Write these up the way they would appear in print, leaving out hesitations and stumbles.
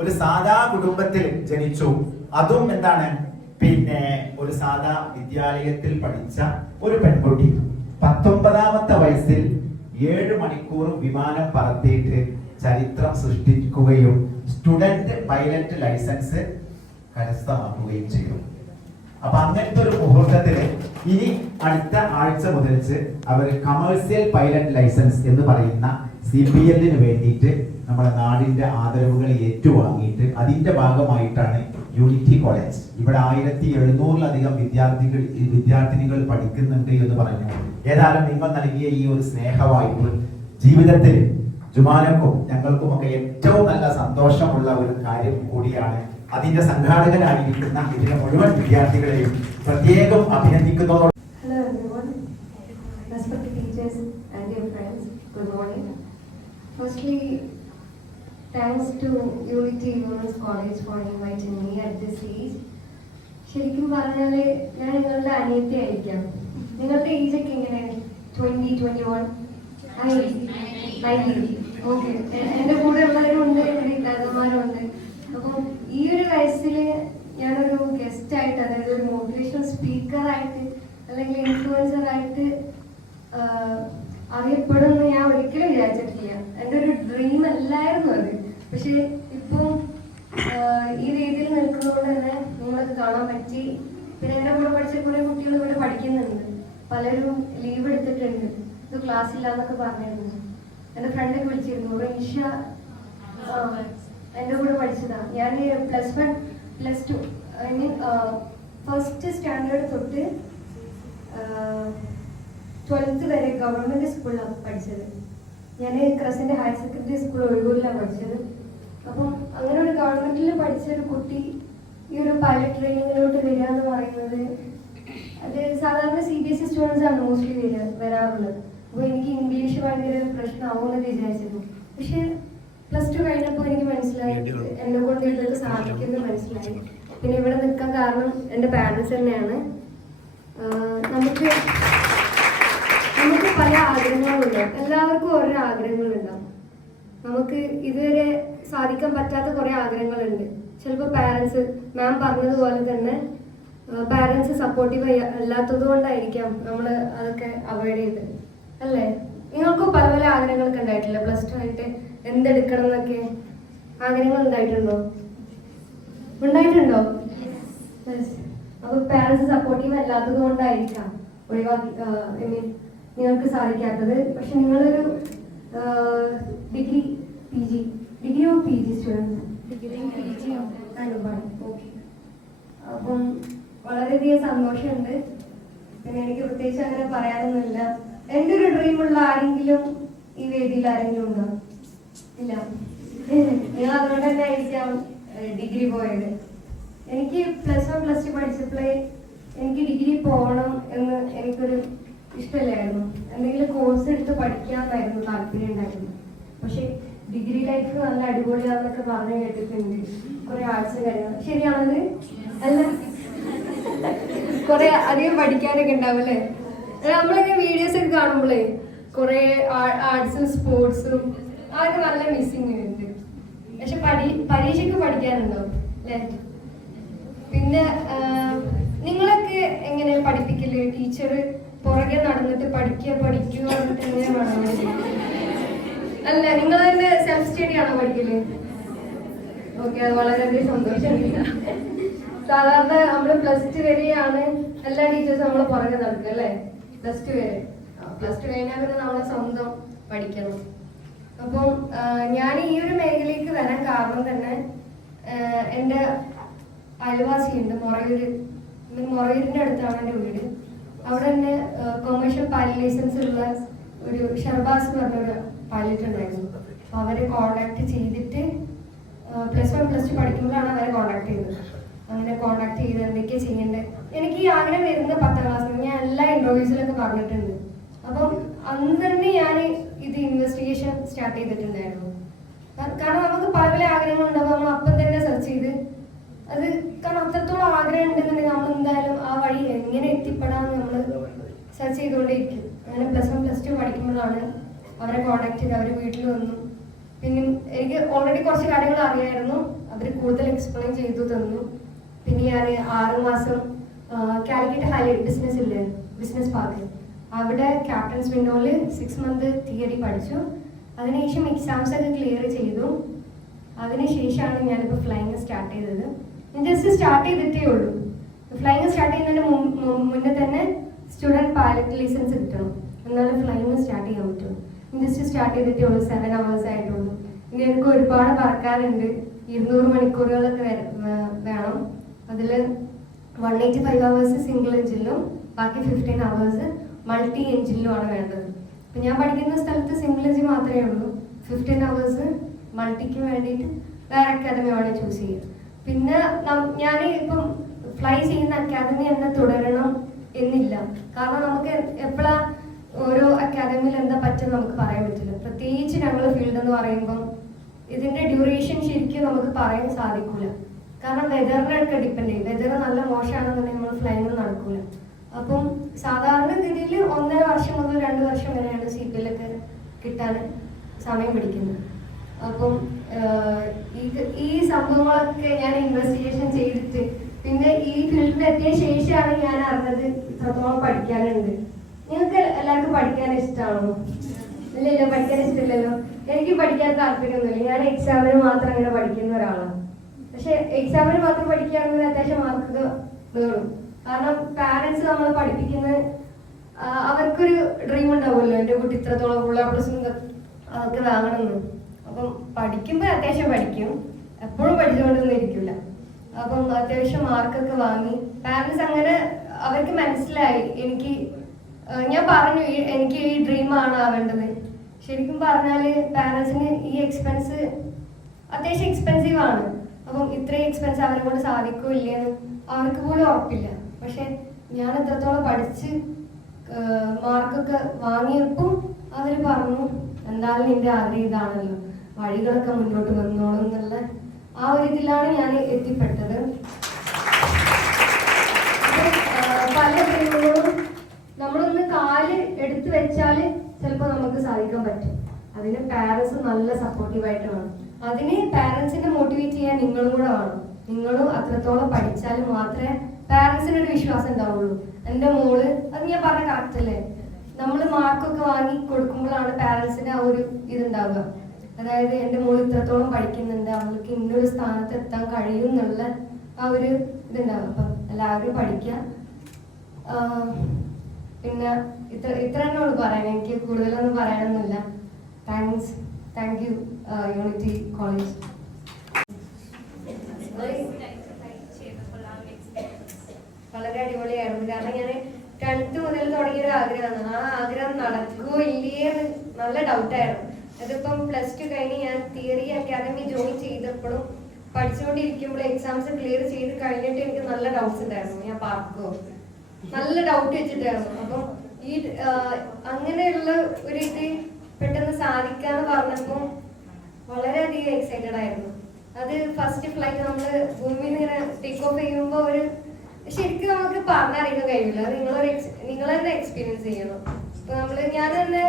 ഒരു സാധാ കുടുംബത്തിൽ ജനിച്ചു. അതും എന്താണ്, പിന്നെ ഒരു സാധാ വിദ്യാലയത്തിൽ പഠിച്ച ഒരു പെൺകുട്ടി 19ാമത്തെ വയസ്സിൽ 7 മണിക്കൂർ വിമാനം പറത്തിയിട്ട് ചരിത്രം സൃഷ്ടിക്കുകയും സ്റ്റുഡന്റ് പൈലറ്റ് ലൈസൻസ് കരസ്ഥമാക്കുകയും ചെയ്തു. അപ്പൊ അങ്ങനത്തെ ഒരു മുഹൂർത്തത്തില് ഇനി അടുത്ത ആഴ്ച മുതൽച്ച് അവർ കമേഴ്സ്യൽ പൈലറ്റ് ലൈസൻസ് എന്ന് പറയുന്ന CPL-ന് വേണ്ടിയിട്ട് നമ്മുടെ നാടിന്റെ ആദരവുകൾ ഏറ്റുവാങ്ങിയിട്ട് അതിന്റെ ഭാഗമായിട്ടാണ് യൂണിറ്റി കോളേജ്. ഇവിടെ 1700-ലധികം വിദ്യാർത്ഥിനികൾ പഠിക്കുന്നുണ്ട് എന്ന് പറഞ്ഞു. ഏതായാലും നിങ്ങൾ നൽകിയ ഈ ഒരു സ്നേഹവായ്പ ജീവിതത്തിൽ ജുമാനക്കും ഞങ്ങൾക്കുമൊക്കെ ഏറ്റവും നല്ല സന്തോഷമുള്ള ഒരു കാര്യം കൂടിയാണ്. അതിന്റെ സംഘാടകരായിരിക്കുന്ന ഇതിലെ മുഴുവൻ വിദ്യാർത്ഥികളെയും പ്രത്യേകം അഭിനന്ദിക്കുന്നു. Hello everyone, respected teachers and dear friends, good morning. Firstly, thanks to Unity Women's College for inviting me at this age. ശരിക്കും പറഞ്ഞാൽ ഞാൻ നിങ്ങളുടെ അനിയത്തി ആയിരിക്കാം. നിങ്ങളുടെ ഏജ് ഒക്കെ എങ്ങനെയാണ്? 20, 21? ഓക്കെ. എൻ്റെ കൂടെ ഉള്ളവരും ഉണ്ട്, എൻ്റെ ഇത്താത്തമാരും ഉണ്ട്. അപ്പം ഈ ഒരു വയസ്സിൽ ഞാനൊരു ഗസ്റ്റായിട്ട്, അതായത് ഒരു മോട്ടിവേഷണൽ സ്പീക്കറായിട്ട് അല്ലെങ്കിൽ ഇൻഫ്ലുവൻസറായിട്ട് അറിയപ്പെടുമെന്ന് ഞാൻ ഒരിക്കലും വിചാരിച്ചിട്ടില്ല. എൻ്റെ ഒരു ഡ്രീം അല്ലായിരുന്നു അത്. പക്ഷെ ഇപ്പം ഈ രീതിയിൽ നിൽക്കുന്നതുകൊണ്ട് തന്നെ നിങ്ങളൊക്കെ കാണാൻ പറ്റി. പിന്നെ എൻ്റെ കൂടെ പഠിച്ച കുറേ കുട്ടികൾ ഇവിടെ പഠിക്കുന്നുണ്ട്. പലരും ലീവ് എടുത്തിട്ടുണ്ട്, ഇത് ക്ലാസ് ഇല്ലാന്നൊക്കെ പറഞ്ഞിരുന്നു. എൻ്റെ ഫ്രണ്ടൊക്കെ വിളിച്ചിരുന്നു. റിൻഷ എൻ്റെ കൂടെ പഠിച്ചതാ. ഞാൻ +1, +2 ഐ മീൻ ഫസ്റ്റ് സ്റ്റാൻഡേർഡ് തൊട്ട് 12th വരെ ഗവൺമെൻറ് സ്കൂളിലാണ് പഠിച്ചത്. ഞാൻ ക്രസന്റ് ഹയർ സെക്കൻഡറി സ്കൂൾ ഒഴിവൂരിലാണ് പഠിച്ചത്. അപ്പം അങ്ങനെ ഒരു ഗവൺമെൻറ്റിൽ പഠിച്ച ഒരു കുട്ടി ഈ ഒരു പൈലറ്റ് ട്രെയിനിങ്ങിലോട്ട് വരിക എന്ന് പറയുന്നത്, അത് സാധാരണ CBSE സ്റ്റുഡൻസ് ആണ് മോസ്റ്റ്ലി വരാറുള്ളത്. അപ്പോൾ എനിക്ക് ഇംഗ്ലീഷ് ഭയങ്കര പ്രശ്നമാവുമെന്ന് വിചാരിച്ചിരുന്നു. പക്ഷെ +2 കഴിഞ്ഞപ്പോൾ എനിക്ക് മനസ്സിലായി എന്നെ കൊണ്ട് ഇതൊക്കെ സാധിക്കുമെന്ന് മനസ്സിലായി. പിന്നെ ഇവിടെ നിൽക്കാൻ കാരണം എൻ്റെ പാരൻസ് തന്നെയാണ്. നമുക്ക് പല ആഗ്രഹങ്ങളുണ്ട്, എല്ലാവർക്കും ഓരോ ആഗ്രഹങ്ങളുണ്ടാവും. നമുക്ക് ഇതുവരെ സാധിക്കാൻ പറ്റാത്ത കുറേ ആഗ്രഹങ്ങളുണ്ട്. ചിലപ്പോൾ പാരൻസ്, മാം പറഞ്ഞതുപോലെ തന്നെ പാരൻസ് സപ്പോർട്ടീവ് അല്ലാത്തത് കൊണ്ടായിരിക്കാം നമ്മൾ അതൊക്കെ അവോയ്ഡ് ചെയ്ത്, അല്ലേ? നിങ്ങൾക്കും പല പല ആഗ്രഹങ്ങളൊക്കെ ഉണ്ടായിട്ടില്ല? +2 ആയിട്ട് എന്തെടുക്കണം എന്നൊക്കെ ആഗ്രഹങ്ങൾ ഉണ്ടായിട്ടുണ്ടോ? അപ്പോൾ പാരൻസ് സപ്പോർട്ടീവ് അല്ലാത്തത് കൊണ്ടായിരിക്കാം ഒഴിവാക്കി, ഐ മീൻ നിങ്ങൾക്ക് സാധിക്കാത്തത്. പക്ഷെ നിങ്ങളൊരു ഡിഗ്രി സ്റ്റുഡൻസ്, ഓക്കെ. അപ്പം വളരെയധികം സന്തോഷമുണ്ട്. പിന്നെ എനിക്ക് പ്രത്യേകിച്ച് അങ്ങനെ പറയാനൊന്നുമില്ല. എൻ്റെ ഒരു ഡ്രീമുള്ള ആരെങ്കിലും ഈ വേദിയിൽ ആരെങ്കിലും ഉണ്ടോ? ഇല്ല. നിങ്ങൾ അതുകൊണ്ട് തന്നെ ആയിരിക്കാം ഡിഗ്രി പോയത്. എനിക്ക് +1, +2 പഠിച്ചപ്പോഴേ എനിക്ക് ഡിഗ്രി പോകണം എന്ന് എനിക്കൊരു ഇഷ്ടമില്ലായിരുന്നു. എന്തെങ്കിലും കോഴ്സ് എടുത്ത് പഠിക്കാമെന്നായിരുന്നു താല്പര്യം ഉണ്ടായിരുന്നു. പക്ഷെ ഡിഗ്രി ലൈഫ് നല്ല അടിപൊളിയാണെന്നൊക്കെ പറഞ്ഞു കേട്ടിട്ടുണ്ട്, കുറെ ആർട്സ് കാര്യങ്ങൾ. ശരിയാണത്? അല്ല, കുറെ അധികം പഠിക്കാനൊക്കെ ഉണ്ടാവും അല്ലേ? നമ്മളിങ്ങനെ വീഡിയോസ് ഒക്കെ കാണുമ്പോഴേ കുറെ ആർട്സും സ്പോർട്സും അതൊക്കെ നല്ല മിസ്സിങ് ഉണ്ട്. പക്ഷെ പരീക്ഷയ്ക്ക് പഠിക്കാനുണ്ടോ അല്ലേ? പിന്നെ നിങ്ങളൊക്കെ എങ്ങനെ പഠിപ്പിക്കല്? ടീച്ചർ പുറകെ നടന്നിട്ട് പഠിക്കുക പറഞ്ഞിട്ട് എങ്ങനെ പഠിക്കുക? അല്ല, നിങ്ങൾ തന്നെ സെൽഫ് സ്റ്റഡി ആണോ പഠിക്കല്? ഓക്കെ, അത് വളരെയധികം സന്തോഷമുണ്ട്. സാധാരണ നമ്മൾ +2 വരെയാണ് എല്ലാ ടീച്ചേഴ്സും നമ്മൾ പുറകെ നടക്കുക അല്ലേ? +2 വരെ. +2 കഴിഞ്ഞാൽ പിന്നെ നമ്മൾ സ്വന്തം പഠിക്കണം. അപ്പം ഞാൻ ഈ ഒരു മേഖലയ്ക്ക് വരാൻ കാരണം തന്നെ എൻ്റെ അയൽവാസിയുണ്ട്, മൊറയൂരിൻ്റെ അടുത്താണ് എൻ്റെ വീട്. അവിടെ തന്നെ കൊമേഴ്ഷ്യൽ പൈലറ്റ് ലൈസൻസ് ഉള്ള ഒരു ഷർബാസ് എന്ന് പറഞ്ഞൊരു പൈലറ്റ് ഉണ്ടായിരുന്നു. അപ്പോൾ അവരെ കോണ്ടാക്ട് ചെയ്തിട്ട് +1, +2 പഠിക്കുമ്പോഴാണ് അവരെ കോണ്ടാക്ട് ചെയ്തത്. അങ്ങനെ കോണ്ടാക്ട് ചെയ്ത് എന്തൊക്കെയാണ് ചെയ്യേണ്ടത്. എനിക്ക് ഈ ആഗ്രഹം വരുന്ന 10ാം ക്ലാസ്സിൽ ഞാൻ എല്ലാ ഇൻ്റർവ്യൂസിലൊക്കെ പറഞ്ഞിട്ടുണ്ട്. അപ്പം അന്ന് തന്നെ ഞാൻ ഇത് ഇൻവെസ്റ്റിഗേഷൻ സ്റ്റാർട്ട് ചെയ്തിട്ടുണ്ടായിരുന്നു. കാരണം നമുക്ക് പല പല ആഗ്രഹങ്ങളുണ്ടാവും. നമ്മൾ അപ്പം തന്നെ സെർച്ച് ചെയ്ത് അത്, കാരണം അത്രത്തോളം ആഗ്രഹം ഉണ്ടെന്നുണ്ടെങ്കിൽ നമ്മൾ എന്തായാലും ആ വഴി എങ്ങനെ എത്തിപ്പെടാമെന്ന് നമ്മൾ സെർച്ച് ചെയ്തുകൊണ്ടേയിരിക്കും. അങ്ങനെ +1, +2 പഠിക്കുമ്പോഴാണ് അവരെ കോണ്ടാക്ട് ചെയ്ത് അവർ വീട്ടിൽ വന്നു. പിന്നെ എനിക്ക് ഓൾറെഡി കുറച്ച് കാര്യങ്ങൾ അറിയായിരുന്നു, അവർ കൂടുതൽ എക്സ്പ്ലെയിൻ ചെയ്തു തന്നു. പിന്നെ ഞാൻ 6 മാസം കാലിക്കറ്റ് ഹൈലൈറ്റ് ബിസിനസ് ഇല്ലേ, ബിസിനസ് പാർക്ക്, അവിടെ ക്യാപ്റ്റൻസ് വിൻഡോയിൽ 6 മന്ത് തിയറി പഠിച്ചു. അതിനുശേഷം എക്സാംസ് ഒക്കെ ക്ലിയർ ചെയ്തു. അതിനുശേഷമാണ് ഞാനിപ്പോൾ ഫ്ലൈങ് സ്റ്റാർട്ട് ചെയ്തത്. ഞാൻ ജസ്റ്റ് സ്റ്റാർട്ട് ചെയ്തിട്ടേ ഉള്ളൂ. ഫ്ലൈങ് സ്റ്റാർട്ട് ചെയ്യുന്നതിന് മുന്നേ തന്നെ സ്റ്റുഡൻറ് പൈലറ്റ് ലൈസൻസ് കിട്ടണം, എന്നാലും ഫ്ലൈങ് സ്റ്റാർട്ട് ചെയ്യാൻ പറ്റും. ജസ്റ്റ് സ്റ്റാർട്ട് ചെയ്തിട്ടേ ഉള്ളൂ, 7 hours ആയിട്ടുള്ളൂ. ഇനി എനിക്ക് ഒരുപാട് പറക്കാറുണ്ട്, 200 മണിക്കൂറുകളൊക്കെ വേണം. അതിൽ 185 hours സിംഗിൾ എഞ്ചിനിലും ബാക്കി 15 hours മൾട്ടി എഞ്ചിനിലുമാണ് വേണ്ടത്. ഇപ്പം ഞാൻ പഠിക്കുന്ന സ്ഥലത്ത് സിംഗിൾ എഞ്ചിൻ മാത്രമേ ഉള്ളൂ. 15 hours മൾട്ടിക്ക് വേണ്ടിയിട്ട് വേറെ അക്കാദമിയാണ് ചൂസ് ചെയ്യുക. പിന്നെ ഞാൻ ഇപ്പം ഫ്ലൈ ചെയ്യുന്ന അക്കാദമി തന്നെ തുടരണം എന്നില്ല. കാരണം നമുക്ക് എപ്പോഴാ ഓരോ അക്കാദമിയിൽ എന്താ പറ്റുക നമുക്ക് പറയാൻ പറ്റില്ല. പ്രത്യേകിച്ച് ഞങ്ങളുടെ ഫീൽഡ് എന്ന് പറയുമ്പം ഇതിൻ്റെ ഡ്യൂറേഷൻ ശരിക്കും നമുക്ക് പറയാൻ സാധിക്കില്ല. കാരണം വെതറിനൊക്കെ ഡിപ്പെൻഡ് ചെയ്യും. വെതർ നല്ല മോശമാണെന്നുണ്ടെങ്കിൽ നമ്മൾ ഫ്ലൈങ് നടക്കില്ല. അപ്പം സാധാരണ ഗതിയിൽ 1.5 വർഷം മുതൽ 2 വർഷം വരെയാണ് CPL ഒക്കെ കിട്ടാൻ സമയം പിടിക്കുന്നത്. അപ്പം ഈ സംഭവങ്ങളൊക്കെ ഞാൻ ഇൻവെസ്റ്റിഗേഷൻ ചെയ്തിട്ട് പിന്നെ ഈ ഫീൽഡിൽ എത്തിയ ശേഷമാണ് ഞാൻ അറിഞ്ഞത് ഇത്രത്തോളം പഠിക്കാനുണ്ട്. നിങ്ങൾക്ക് എല്ലാവർക്കും പഠിക്കാൻ ഇഷ്ടമാണോ? ഇല്ലല്ലോ, പഠിക്കാൻ ഇഷ്ടമില്ലല്ലോ. എനിക്ക് പഠിക്കാൻ താല്പര്യമൊന്നുമില്ല. ഞാൻ എക്സാമിന് മാത്രം അങ്ങനെ പഠിക്കുന്ന ഒരാളാണ്. പക്ഷെ എക്സാമിന് മാത്രം പഠിക്കുകയാണെങ്കിൽ അത്യാവശ്യം മാർക്ക് നേടും. കാരണം പാരൻസ് നമ്മളെ പഠിപ്പിക്കുന്നത് അവർക്കൊരു ഡ്രീം ഉണ്ടാവുമല്ലോ, എൻ്റെ കുട്ടി ഇത്രത്തോളം ഫുൾ A+ അതൊക്കെ വാങ്ങണമെന്ന്. അപ്പം പഠിക്കുമ്പോൾ അത്യാവശ്യം പഠിക്കും, എപ്പോഴും പഠിച്ചുകൊണ്ടൊന്നും ഇരിക്കില്ല. അപ്പം അത്യാവശ്യം മാർക്കൊക്കെ വാങ്ങി പാരൻസ് അങ്ങനെ അവർക്ക് മനസ്സിലായി. ഞാൻ പറഞ്ഞു എനിക്ക് ഈ ഡ്രീമാണ് ആവേണ്ടത്. ശരിക്കും പറഞ്ഞാൽ പാരൻസിന് ഈ എക്സ്പെൻസ് അത്യാവശ്യം എക്സ്പെൻസീവ് ആണ്. അപ്പം ഇത്രയും എക്സ്പെൻസ് അവരെ കൊണ്ട് സാധിക്കോ ഇല്ലയെന്ന് അവർക്ക് പോലും ഉറപ്പില്ല. പക്ഷെ ഞാൻ എത്രത്തോളം പഠിച്ച് മാർക്കൊക്കെ വാങ്ങിയപ്പോൾ അവർ പറഞ്ഞു എന്തായാലും നിന്റെ ആഗ്രഹം ഇതാണല്ലോ, വഴികളൊക്കെ മുന്നോട്ട് വന്നോളും എന്നുള്ള ആ ഒരു ഇതിലാണ് ഞാൻ എത്തിപ്പെട്ടത്. പല ഡ്രീമുകളും നമ്മളൊന്ന് കാല് എടുത്തു വെച്ചാൽ ചിലപ്പോൾ നമുക്ക് സാധിക്കാൻ പറ്റും. അതിന് പാരൻസ് നല്ല സപ്പോർട്ടീവായിട്ട് വേണം. അതിന് പാരൻസിനെ മോട്ടിവേറ്റ് ചെയ്യാൻ നിങ്ങളും കൂടെ വേണം. നിങ്ങളും അത്രത്തോളം പഠിച്ചാൽ മാത്രമേ പാരൻസിനൊരു വിശ്വാസം ഉണ്ടാവുള്ളൂ. എൻ്റെ മോള്, അത് ഞാൻ പറഞ്ഞ കറക്റ്റ് അല്ലേ, നമ്മൾ മാർക്കൊക്കെ വാങ്ങി കൊടുക്കുമ്പോഴാണ് പാരൻസിന് ആ ഒരു ഇതുണ്ടാവുക. അതായത് എൻ്റെ മോൾ ഇത്രത്തോളം പഠിക്കുന്നുണ്ട്, അവൾക്ക് ഇന്നൊരു സ്ഥാനത്ത് എത്താൻ കഴിയും എന്നുള്ള ആ ഒരു ഇതുണ്ടാവും. അപ്പം എല്ലാവരും പഠിക്കുക. പിന്നെ ഇത്ര തന്നെ ഉള്ളു പറയാൻ, എനിക്ക് കൂടുതലൊന്നും പറയാനൊന്നുമില്ല. Thank you unity college. വളരെ അടിപൊളിയായിരുന്നു. കാരണം ഞാൻ 10th മുതൽ തുടങ്ങിയൊരു ആഗ്രഹമാണ്. ആ ആഗ്രഹം നടക്കുമോ ഇല്ലയെന്ന് നല്ല ഡൗട്ടായിരുന്നു. അതിപ്പം +2 കഴിഞ്ഞ് ഞാൻ തിയറി അക്കാദമി ജോയിൻ ചെയ്തപ്പോഴും പഠിച്ചുകൊണ്ടിരിക്കുമ്പോൾ എക്സാംസ് ക്ലിയർ ചെയ്ത് കഴിഞ്ഞിട്ട് എനിക്ക് നല്ല ഡൗട്ട്സ് ഉണ്ടായിരുന്നു. ഞാൻ പാർക്കോ നല്ല ഡൗട്ട് വെച്ചിട്ടായിരുന്നു. അപ്പം ഈ അങ്ങനെയുള്ള ഒരു ഇത് പെട്ടെന്ന് സാധിക്കാന്ന് പറഞ്ഞപ്പോൾ വളരെയധികം എക്സൈറ്റഡ് ആയിരുന്നു. അത് ഫസ്റ്റ് ഫ്ലൈറ്റ് നമ്മൾ ഭൂമിയിൽ ഇങ്ങനെ ടേക്ക് ഓഫ് ചെയ്യുമ്പോൾ ഒരു ശരിക്കും നമുക്ക് പറഞ്ഞറിയാൻ കഴിയില്ല. അത് നിങ്ങൾ തന്നെ എക്സ്പീരിയൻസ് ചെയ്യണം. ഇപ്പൊ ഞാൻ തന്നെ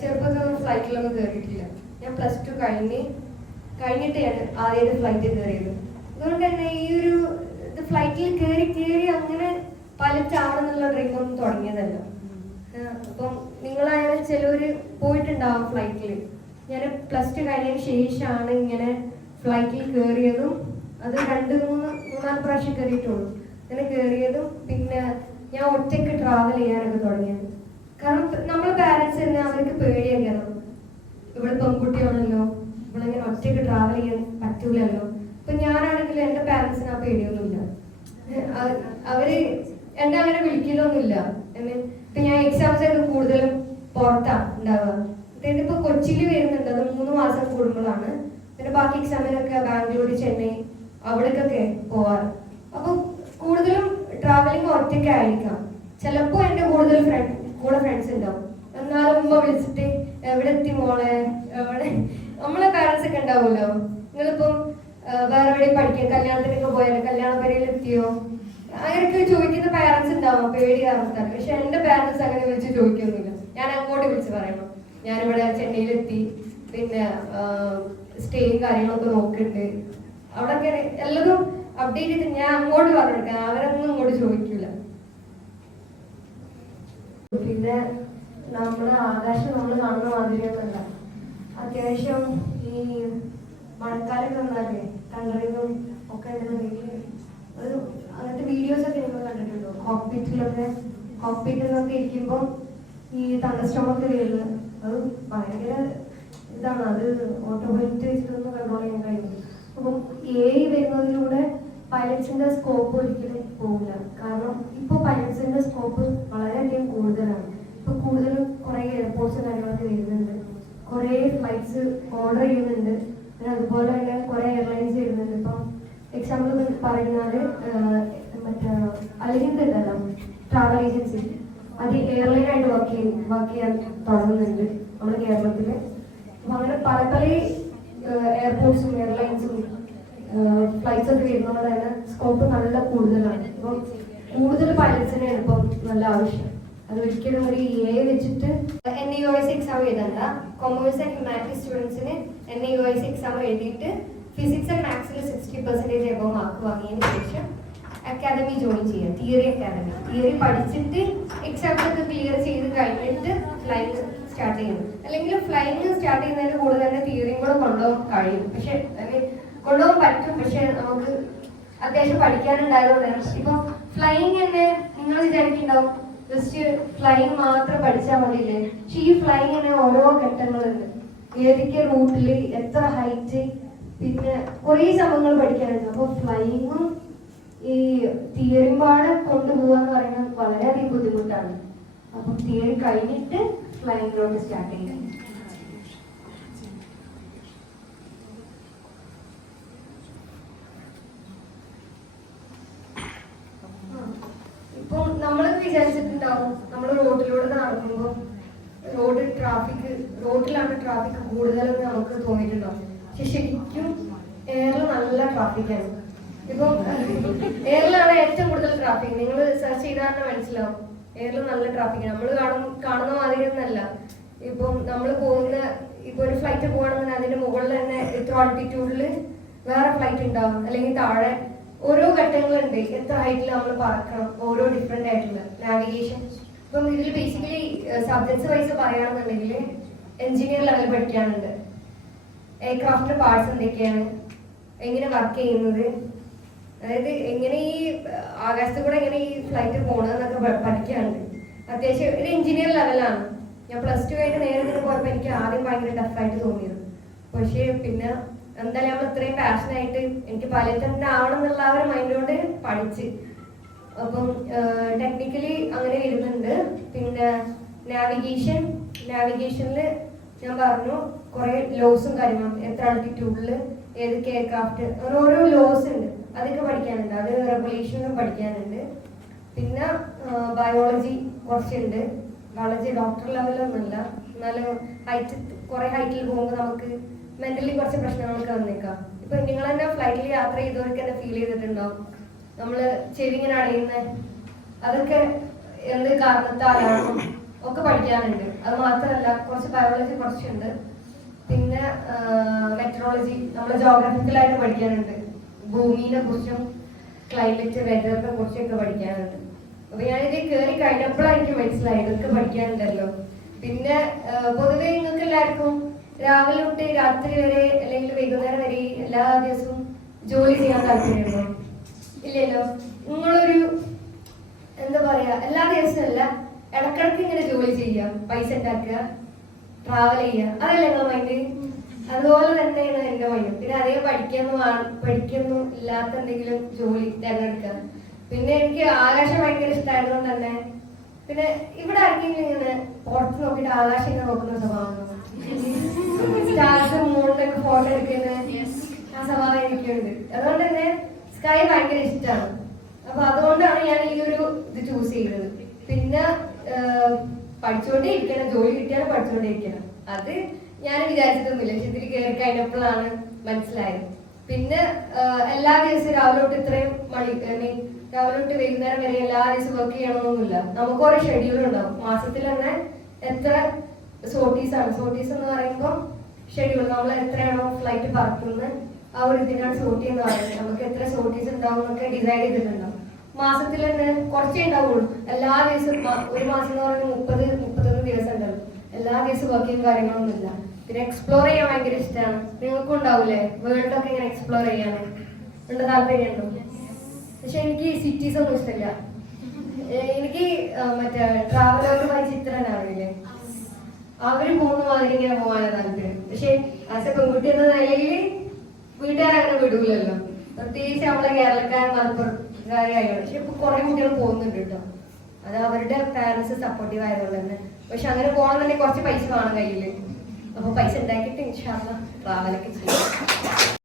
ചെറുപ്പത്തിലൊന്നും ഫ്ലൈറ്റിലൊന്നും കയറിയിട്ടില്ല. ഞാൻ +2 കഴിഞ്ഞിട്ടാണ് ആദ്യമായിട്ട് ഫ്ലൈറ്റിൽ കയറിയത്. അതുകൊണ്ട് തന്നെ ഈ ഒരു ഫ്ലൈറ്റിൽ കയറി അങ്ങനെ പൈലറ്റ് ആവണമെന്നുള്ള ഡ്രീമൊന്നും തുടങ്ങിയതല്ല. അപ്പം നിങ്ങളായാലും ചിലവർ പോയിട്ടുണ്ടാവും ഫ്ലൈറ്റിൽ. ഞാൻ +2 കഴിഞ്ഞതിന് ശേഷമാണ് ഇങ്ങനെ ഫ്ലൈറ്റിൽ കയറിയതും. അത് 2-3-4 പ്രാവശ്യം കയറിയിട്ടുള്ളൂ. അങ്ങനെ കയറിയതും പിന്നെ ഞാൻ ഒറ്റയ്ക്ക് ട്രാവൽ ചെയ്യാനൊക്കെ തുടങ്ങിയത്. കാരണം നമ്മളെ പാരൻസ് തന്നെ അവർക്ക് പേടിയാക്കണം, ഇവിടെ പെൺകുട്ടിയാണല്ലോ, ഇവളിങ്ങനെ ഒറ്റയ്ക്ക് ട്രാവൽ ചെയ്യാൻ പറ്റൂലല്ലോ. ഇപ്പൊ ഞാനാണെങ്കിൽ എൻ്റെ പാരൻസിന് ആ പേടിയൊന്നുമില്ല. അവര് എന്നെ അങ്ങനെ വിളിക്കലൊന്നുമില്ല. ഇപ്പൊ ഞാൻ എക്സാംസ് ഒക്കെ കൂടുതലും പുറത്താ ഉണ്ടാവുക. ഇപ്പൊ കൊച്ചിയിൽ വരുന്നുണ്ട്, അത് 3 മാസം കൂടുമ്പോഴാണ്. പിന്നെ ബാക്കി എക്സാമിനൊക്കെ ബാംഗ്ലൂർ, ചെന്നൈ അവിടേക്കൊക്കെ പോവാറ്. അപ്പൊ കൂടുതലും ട്രാവലിംഗ് ഒറ്റയ്ക്കായിരിക്കാം. ചിലപ്പോ എൻ്റെ കൂടെ ഫ്രണ്ട്സ് ഉണ്ടാവും. എന്നാലും ഉമ്മ വിളിച്ചിട്ട് എവിടെ എത്തി മോളെ, എവിടെ, നമ്മളെ പാരൻസ് ഒക്കെ ഉണ്ടാവുമല്ലോ. നിങ്ങളിപ്പം വേറെ എവിടെയും പഠിക്കാൻ കല്യാണത്തിനൊക്കെ പോയാലോ, കല്യാണ പരിയിൽ എത്തിയോ, അങ്ങനെയൊക്കെ ചോദിക്കുന്ന പാരൻസ് ഉണ്ടാവും പേടി കാരണത്താണ്. പക്ഷെ എൻ്റെ പാരൻസ് അങ്ങനെ വിളിച്ച് ചോദിക്കൊന്നുമില്ല. ഞാൻ അങ്ങോട്ട് വിളിച്ച് പറയണം ഞാനിവിടെ ചെന്നൈയിലെത്തി, പിന്നെ സ്റ്റേയും കാര്യങ്ങളൊക്കെ നോക്കുന്നുണ്ട്. അവിടെ എല്ലാതും അപ്ഡേറ്റ് ചെയ്ത് ഞാൻ അങ്ങോട്ട് പറഞ്ഞു കൊടുക്കാം, അവരൊന്നും ഇങ്ങോട്ട് ചോദിക്കൂല. പിന്നെ നമ്മുടെ ആകാശം നമ്മൾ കാണുന്ന മാതിരിയൊന്നുമല്ല. അത്യാവശ്യം ഈ മഴക്കാലൊക്കെ വന്നാലേ കണ്ടറിയും ഒക്കെ ഒരു അങ്ങനത്തെ വീഡിയോസ് ഒക്കെ നിങ്ങൾ കണ്ടിട്ടുണ്ടോ? കോക്പിറ്റിലൊക്കെ ഇരിക്കുമ്പോൾ ഈ തണ്ടർസ്റ്റോമൊക്കെ വരുന്നത് അത് ഭയങ്കര ഇതാണ്. അത് ഓട്ടോമേറ്റ് വെച്ചിട്ടൊന്നും കൺട്രോൾ ചെയ്യാൻ കഴിയും. അപ്പം AI വരുന്നതിലൂടെ പൈലറ്റ്സിന്റെ സ്കോപ്പ് ഒരിക്കലും പോകില്ല. കാരണം ഇപ്പോൾ പൈലറ്റ്സിന്റെ സ്കോപ്പ് വളരെയധികം കൂടുതലാണ്. ഇപ്പൊ കൂടുതലും കുറെ എയർപോർട്ട്സ് കാര്യങ്ങളൊക്കെ വരുന്നുണ്ട്, കുറെ ഫ്ലൈറ്റ്സ് ഓർഡർ ചെയ്യുന്നുണ്ട്, പിന്നെ അതുപോലെ തന്നെ കുറെ എയർലൈൻസ് വരുന്നുണ്ട്. ഇപ്പം എക്സാമ്പിൾ പറഞ്ഞാല് മറ്റേ അൽഹിന്ദ് ഉണ്ടല്ലോ, ട്രാവൽ ഏജൻസി, അത് എയർലൈൻ ആയിട്ട് വർക്ക് ചെയ്യാൻ തുടങ്ങുന്നുണ്ട് നമ്മുടെ കേരളത്തില്. അപ്പൊ അങ്ങനെ പല പല എയർപോർട്ട്സും എയർലൈൻസും ഫ്ലൈറ്റ്സ് ഒക്കെ വരുന്നതുകൊണ്ട് തന്നെ സ്കോപ്പ് നല്ല കൂടുതലാണ്. അപ്പം കൂടുതൽ പൈലറ്റ്സിനാണ് ഇപ്പം നല്ല ആവശ്യം. അത് ഒരിക്കലും ഒരു AI വെച്ചിട്ട് NEOS എക്സാം എഴുതണ്ട. കൊമേഴ്സ് ആൻഡ് ഹ്യൂമാനിറ്റീസ് സ്റ്റുഡൻസിന് NEOS എക്സാം എഴുതിയിട്ട് ഫിസിക്സ് ആൻഡ് മാത്സിൽ 60% എബോ മാർക്ക് വാങ്ങിയതിന് ശേഷം അക്കാദമി ജോയിൻ ചെയ്യാം. തിയറി അക്കാദമി, തിയറി പഠിച്ചിട്ട് എക്സാംസൊക്കെ ക്ലിയർ ചെയ്ത് കഴിഞ്ഞിട്ട് ഫ്ലൈങ് സ്റ്റാർട്ട് ചെയ്യണം. അല്ലെങ്കിൽ ഫ്ലൈങ് സ്റ്റാർട്ട് ചെയ്യുന്നതിന് കൂടെ തന്നെ തിയറിയും കൂടെ കൊണ്ടുപോകാൻ കഴിയും. പക്ഷെ കൊണ്ടുപോകാൻ പറ്റും, പക്ഷെ നമുക്ക് അത്യാവശ്യം പഠിക്കാനുണ്ടായതുകൊണ്ടാണ്. ഇപ്പൊ ഫ്ലൈങ് തന്നെ നിങ്ങൾ വിചാരിക്കുന്നുണ്ടാവും ജസ്റ്റ് ഫ്ലൈങ് മാത്രം പഠിച്ചാൽ മതിയില്ലേ? പക്ഷെ ഈ ഫ്ലൈങ് തന്നെ ഓരോ ഘട്ടങ്ങളുണ്ട്. ഏതൊക്കെ റൂട്ടില് എത്ര ഹൈറ്റ്, പിന്നെ കുറേ സംഭവങ്ങൾ പഠിക്കാനുണ്ട്. അപ്പൊ ഫ്ലൈങ്ങും ഈ തിയറി പാടെ കൊണ്ടുപോകാന്ന് പറയുന്നത് വളരെയധികം ബുദ്ധിമുട്ടാണ്. അപ്പം തിയറി കഴിഞ്ഞിട്ട് ഫ്ലൈങ്ങിലോട്ട് സ്റ്റാർട്ട് ചെയ്യാം. ഇപ്പം നമ്മളൊക്കെ വിചാരിച്ചിട്ടുണ്ടാവും നമ്മൾ റോഡിലൂടെ നടക്കുമ്പോൾ റോഡിലാണ് ട്രാഫിക് കൂടുതലെന്ന് നമുക്ക് തോന്നിയിട്ടുണ്ടാവും. പക്ഷെ ശരിക്കും എയറിൽ നല്ല ട്രാഫിക്കാണ്. ഇപ്പം എയറിലാണ് ഏറ്റവും കൂടുതൽ ട്രാഫിക്. നിങ്ങൾ സെർച്ച് ചെയ്താൽ തന്നെ മനസ്സിലാവും എയറിൽ നല്ല ട്രാഫിക്. നമ്മൾ കാണുന്ന മാതിരി ഒന്നല്ല. ഇപ്പം നമ്മൾ ഇപ്പൊ ഒരു ഫ്ലൈറ്റ് പോകണമെങ്കിൽ അതിന്റെ മുകളിൽ തന്നെ എത്ര ആൾട്ടിറ്റ്യൂഡിൽ വേറെ ഫ്ലൈറ്റ് ഉണ്ടാവും, അല്ലെങ്കിൽ താഴെ ഓരോ ഘട്ടങ്ങളുണ്ട്. എത്ര ഹൈറ്റിൽ നമ്മൾ പറക്കണം, ഓരോ ഡിഫറെന്റ് ആയിട്ടുള്ള നാവിഗേഷൻ. ഇപ്പം ഇതിൽ ബേസിക്കലി സബ്ജക്ട്സ് വൈസ് പറയുകയാണെന്നുണ്ടെങ്കിൽ എഞ്ചിനീയർ ലെവൽ പഠിക്കാനുണ്ട്. എയർക്രാഫ്റ്റ് പാർട്സ് എന്തൊക്കെയാണ്, എങ്ങനെ വർക്ക് ചെയ്യുന്നത്, അതായത് എങ്ങനെ ഈ ആകാശത്ത് കൂടെ എങ്ങനെ ഈ ഫ്ലൈറ്റ് പോകണമെന്നൊക്കെ പഠിക്കാനുണ്ട്. അത്യാവശ്യം ഒരു എഞ്ചിനീയർ ലെവലാണ്. ഞാൻ +2 കഴിഞ്ഞ് നേരെ നിന്ന് പോയപ്പോൾ എനിക്ക് ആദ്യം ഭയങ്കര ടഫായിട്ട് തോന്നിയത്. പക്ഷേ പിന്നെ എന്തായാലും നമ്മൾ ഇത്രയും പാഷനായിട്ട് എനിക്ക് പൈലറ്റ് തന്നെ ആവണം എന്നുള്ള ആ ഒരു മൈൻഡ് കൊണ്ട് പഠിച്ച്. അപ്പം ടെക്നിക്കലി അങ്ങനെ വരുന്നുണ്ട്. പിന്നെ നാവിഗേഷനിൽ ഞാൻ പറഞ്ഞു കുറെ ലോസും കാര്യങ്ങളും, എത്ര ആൾട്ടിറ്റ്യൂഡിൽ ഏതൊക്കെ എയർക്രാഫ്റ്റ്, ഓരോ ലോസ് ഉണ്ട്, അതൊക്കെ പഠിക്കാനുണ്ട്. അത് റെഗുലേഷനും പഠിക്കാനുണ്ട്. പിന്നെ ബയോളജി കുറച്ചുണ്ട്. ബയോളജി ഡോക്ടർ ലെവലൊന്നുമില്ല, എന്നാലും കുറെ ഹൈറ്റിൽ പോകുമ്പോൾ നമുക്ക് മെന്റലി കുറച്ച് പ്രശ്നങ്ങളൊക്കെ വന്നേക്കാം. ഇപ്പൊ നിങ്ങൾ തന്നെ ഫ്ലൈറ്റിൽ യാത്ര ചെയ്തവർക്ക് തന്നെ ഫീൽ ചെയ്തിട്ടുണ്ടാവും, നമ്മള് ചെവി ഇങ്ങനെ അടയുന്നത്, അതൊക്കെ എന്ത് കാരണത്താലാണോ ഒക്കെ പഠിക്കാനുണ്ട്. അത് മാത്രമല്ല കുറച്ച് ബയോളജി കുറച്ചുണ്ട്. പിന്നെ മെട്രോളജി, നമ്മള് ജോഗ്രഫിക്കലായിട്ട് പഠിക്കാനുണ്ട്. ഭൂമിനെ കുറിച്ചും ക്ലൈമറ്റ് വെതറിനെ കുറിച്ചൊക്കെ പഠിക്കാനുണ്ട്. അപ്പൊ ഞാനിത് കയറി കഴിഞ്ഞപ്പോഴാണ് എനിക്ക് മനസ്സിലായത് ഇതൊക്കെ പഠിക്കാനുണ്ടല്ലോ. പിന്നെ പൊതുവെ നിങ്ങൾക്ക് എല്ലാവർക്കും രാവിലെ തൊട്ട് രാത്രി വരെ അല്ലെങ്കിൽ വൈകുന്നേരം വരെ എല്ലാ ദിവസവും ജോലി ചെയ്യാൻ താല്പര്യമുണ്ടോ? ഇല്ലല്ലോ. നിങ്ങളൊരു എന്താ പറയാ, എല്ലാ ദിവസവും അല്ല, ഇടക്കിടക്ക് ഇങ്ങനെ ജോലി ചെയ്യുക, പൈസ ഉണ്ടാക്കുക, ട്രാവൽ ചെയ്യുക, അതല്ലേ നിങ്ങളെ മൈൻഡ്? അതുപോലെ തന്നെയാണ് എന്റെ മൈൻഡ്. പിന്നെ അധികം പഠിക്കുന്നു ഇല്ലാത്ത എന്തെങ്കിലും ജോലി തിരഞ്ഞെടുക്കുക. പിന്നെ എനിക്ക് ആകാശം ഭയങ്കര ഇഷ്ടമായതുകൊണ്ട് തന്നെ, പിന്നെ ഇവിടെ ആർക്കെങ്കിലും ഇങ്ങനെ പുറത്ത് നോക്കിയിട്ട് ആകാശം ഇങ്ങനെ നോക്കുന്ന സ്വഭാവം, സ്റ്റാർസ് മൂണിലൊക്കെ ഫോട്ടോ എടുക്കുന്ന ആ സ്വഭാവം എനിക്കുണ്ട്. അതുകൊണ്ട് തന്നെ സ്കൈ ഭയങ്കര ഇഷ്ടമാണ്. അപ്പൊ അതുകൊണ്ടാണ് ഞാൻ ഈ ഒരു ഇത് ചൂസ് ചെയ്തത്. പിന്നെ പഠിച്ചുകൊണ്ടേ ഇരിക്കണം, ജോലി കിട്ടിയാലും പഠിച്ചുകൊണ്ടേ ഇരിക്കണം. അത് ഞാൻ വിചാരിച്ചിട്ടൊന്നുമില്ല, പക്ഷെ ഇതിൽ കയറി കഴിഞ്ഞപ്പോഴാണ് മനസ്സിലായത്. പിന്നെ എല്ലാ ദിവസവും രാവിലെ തൊട്ട് ഇത്രയും രാവിലെ തൊട്ട് വൈകുന്നേരം വരെ എല്ലാ ദിവസവും വർക്ക് ചെയ്യണമെന്നൊന്നുമില്ല. നമുക്ക് ഓരോ ഷെഡ്യൂൾ ഉണ്ടാവും. മാസത്തിൽ തന്നെ എത്ര സോട്ടീസ് ആണ്. സോട്ടീസ് എന്ന് പറയുമ്പോൾ ഷെഡ്യൂൾ നമ്മൾ എത്രയാണോ ഫ്ലൈറ്റ് പറക്കുന്നത് ആ ഒരു ഇതിനാണ് സോർട്ട് എന്ന് പറയുന്നത്. നമുക്ക് എത്ര സോർട്ടീസ് ഉണ്ടാവും എന്നൊക്കെ ഡിസൈഡ് ചെയ്തിട്ടുണ്ടാവും. മാസത്തിൽ തന്നെ കുറച്ചേ ഉണ്ടാവുള്ളൂ. എല്ലാ ദിവസവും ഒരു മാസം എന്ന് പറയുന്നത് 30-31 ദിവസം ഉണ്ടാവും. എല്ലാ ദിവസവും വർക്കിംഗ് കാര്യങ്ങളൊന്നും ഇല്ല. പിന്നെ എക്സ്പ്ലോർ ചെയ്യാൻ ഭയങ്കര ഇഷ്ടമാണ്. നിങ്ങൾക്കും ഉണ്ടാവൂലേ വേൾഡൊക്കെ ഇങ്ങനെ എക്സ്പ്ലോർ ചെയ്യാൻ ഉണ്ട് താല്പര്യമുണ്ടോ? പക്ഷെ എനിക്ക് സിറ്റീസ് ഒന്നും ഇഷ്ടമില്ല. എനിക്ക് മറ്റേ ട്രാവലറുമായി ചിത്രൻ അറിയില്ലേ, അവര് പോകുന്ന മാതിരി ഇങ്ങനെ പോകാനാണ് താല്പര്യം. പക്ഷെ ആസ് എ പെൺകുട്ടി എന്ന നിലയിൽ വീട്ടുകാരങ്ങനെ വിടൂലല്ലോ, പ്രത്യേകിച്ച് നമ്മളെ കേരളക്കാരൻ മലപ്പുറക്കാരായാണ്. പക്ഷെ ഇപ്പൊ കുറെ കുട്ടികൾ പോകുന്നുണ്ട് കേട്ടോ, അത് അവരുടെ പാരന്റ്സ് സപ്പോർട്ടീവ് ആയതുകൊണ്ട് തന്നെ. പക്ഷെ അങ്ങനെ പോകണമെന്നുണ്ടെങ്കിൽ കുറച്ച് പൈസ വേണം കയ്യില്. അപ്പൊ പൈസ ഉണ്ടാക്കിയിട്ട് ഇൻഷാ അല്ലാഹ് ട്രാവലൊക്കെ ചെയ്യും.